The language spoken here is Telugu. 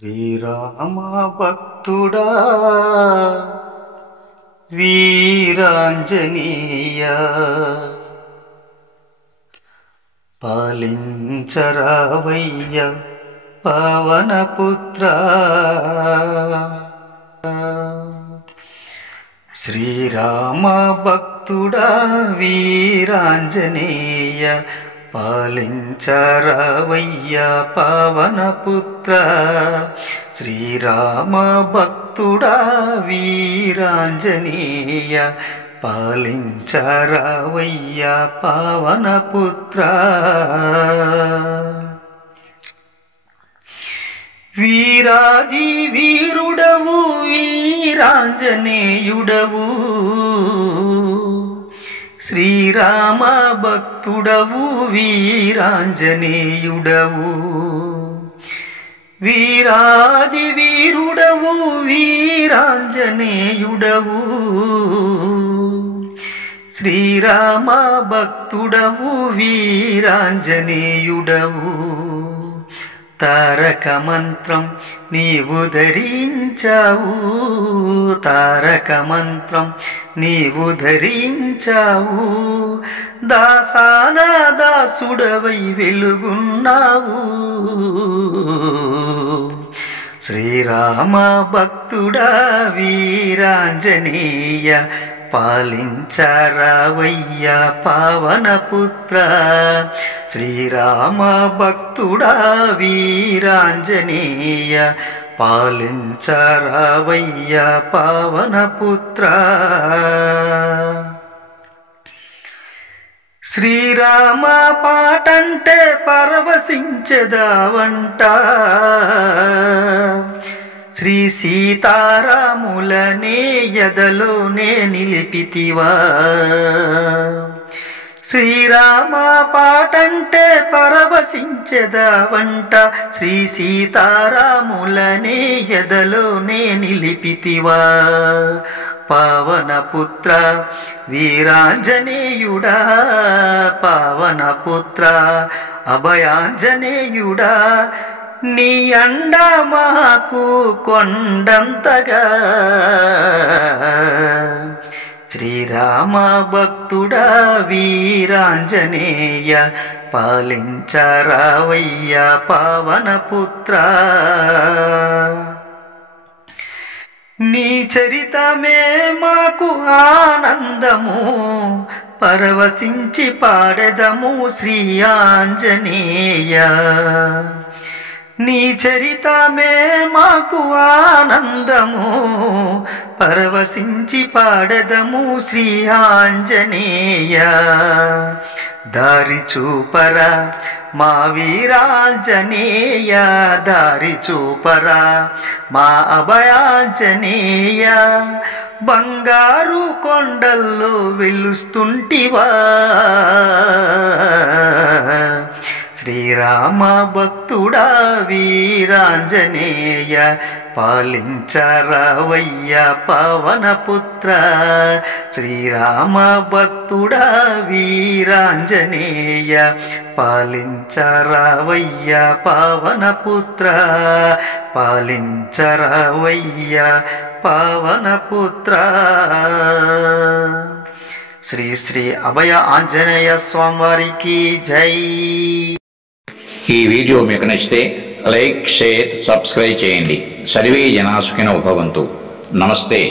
శ్రీరామ భక్తుడా వీరాంజనేయ పాలించరావయ్య పవనపుత్ర శ్రీరామ భక్తుడా వీరాంజనేయ పాలించరావయ్య పవనపుత్ర శ్రీరామ భక్తుడా వీరాంజనేయ పాలించరావయ్య పవనపుత్ర వీరాది వీరుడవు వీరాంజనేయుడవు శ్రీరామ భక్తుడవు వీరాంజనేయుడవు వీరాది వీరుడవు వీరాంజనేయుడవు శ్రీరామ భక్తుడవు వీరాంజనేయుడవు తారక మంత్రం నీవు ధరించావు తారక మంత్రం నీవు ధరించావు దాసాన దాసుడవై వెలుగున్నావు శ్రీరామ భక్తుడా వీరాంజనేయ పాలించరావయ్య పవనపుత్ర శ్రీరామ భక్తుడా వీరాంజనేయ పాలించరావయ్య పవనపుత్ర శ్రీరామ పాటంటే పరవశించెదావంట శ్రీ సీతారాములనే ఎదలోనే నిలిపితివా శ్రీరామ పాటంటే పరవశించెదావంట శ్రీ సీతారాములనే ఎదలోనే నిలిపితివా పవనపుత్ర వీరాంజనేయుడా పవనపుత్ర అభయాంజనేయుడా నీ అండ మాకు కొండంతగా శ్రీరామ భక్తుడా వీరాంజనేయ పాలించరావయ్య పవనపుత్ర నీ చరితమే మాకు ఆనందము పరవశించి పాడెదము శ్రీ ఆంజనేయ నీ చరితమే మాకు ఆనందము పరవశించి పాడెదము శ్రీ ఆంజనేయ దారి చూపరా మా వీరాంజనేయ దారి చూపరా మా అభయాంజనేయ బంగారు కొండల్లో వెలుస్తుంటివా శ్రీరామ భక్తుడా వీరాంజనేయ పాలించరావయ్య పవనపుత్ర శ్రీరామ భక్తుడా వీరాంజనేయ పాలించరావయ్య పవనపుత్ర పాలించరావయ్య పవనపుత్ర శ్రీ శ్రీ అభయ ఆంజనేయ స్వామి వారికి జై. ఈ వీడియో మీకు నచ్చితే లైక్, షేర్, సబ్స్క్రైబ్ చేయండి. సర్వే జనా సుఖినో భవంతు. నమస్తే.